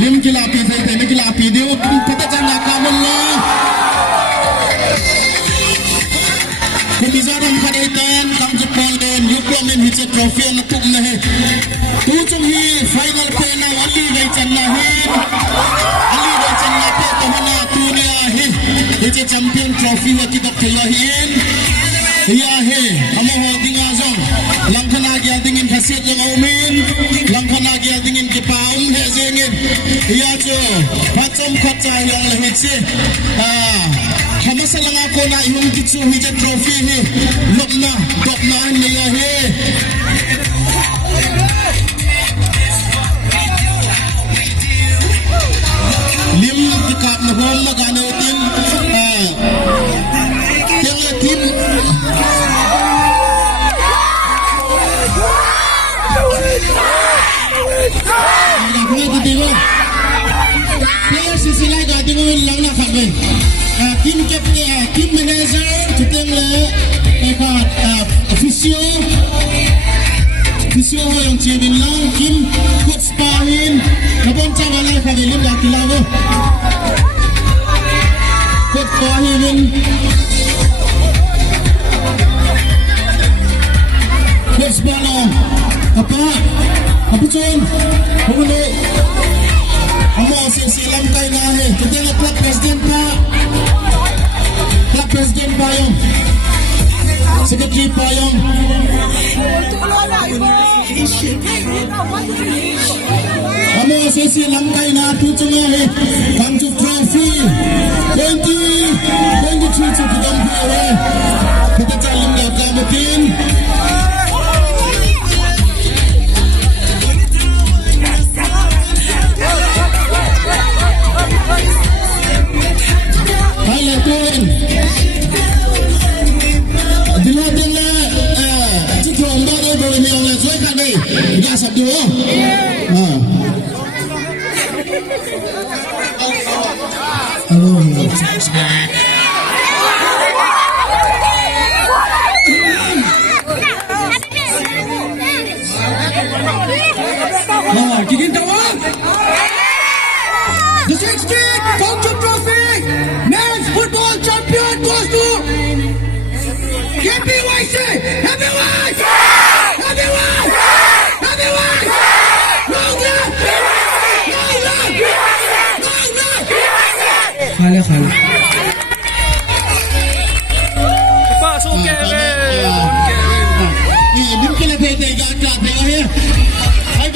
lim kilapi sai te kilapi dia kata jangan kamen lah kumizaran kadaitan kam jepang den yuklamen hice trophy na tuk na hai tu chung hi final pe na ali gai channa hai ali gai channa pe to na dunia hi hice champion trophy wa ki dak thela hin ya he amo ho dinga jong langkhana gya dingin khasit yang aumin langkhana gya dingin ki paum he jengin ya cho pachom khacha yang lehiche Kamasalang ako na yung kitsu hija trophy he lopna topna niya he lim dikat na hon na ganatin kaya tim kaya sisilay gati mo lang na kami Kim captain, kim manager, kita le, ekat official yang cewek lang, kim coach pahin, kapon cawan le kagilim dah kilawo, coach pahin, coach bano, apa cuman, boleh. Amo silam kay na he. Kita na club president pa. Club president pa yung. Secretary pa yung. Amo silam kay na tutung na he. Kamjuk trophy 2023 to kidam here. Kita calim na kamutin. Gigin tawag! The 16th Culture Trophy Men's Football Champion goes to KPYC! Heavyweight! Heavyweight! Heavyweight! Long love! Long love! Long love! Khala.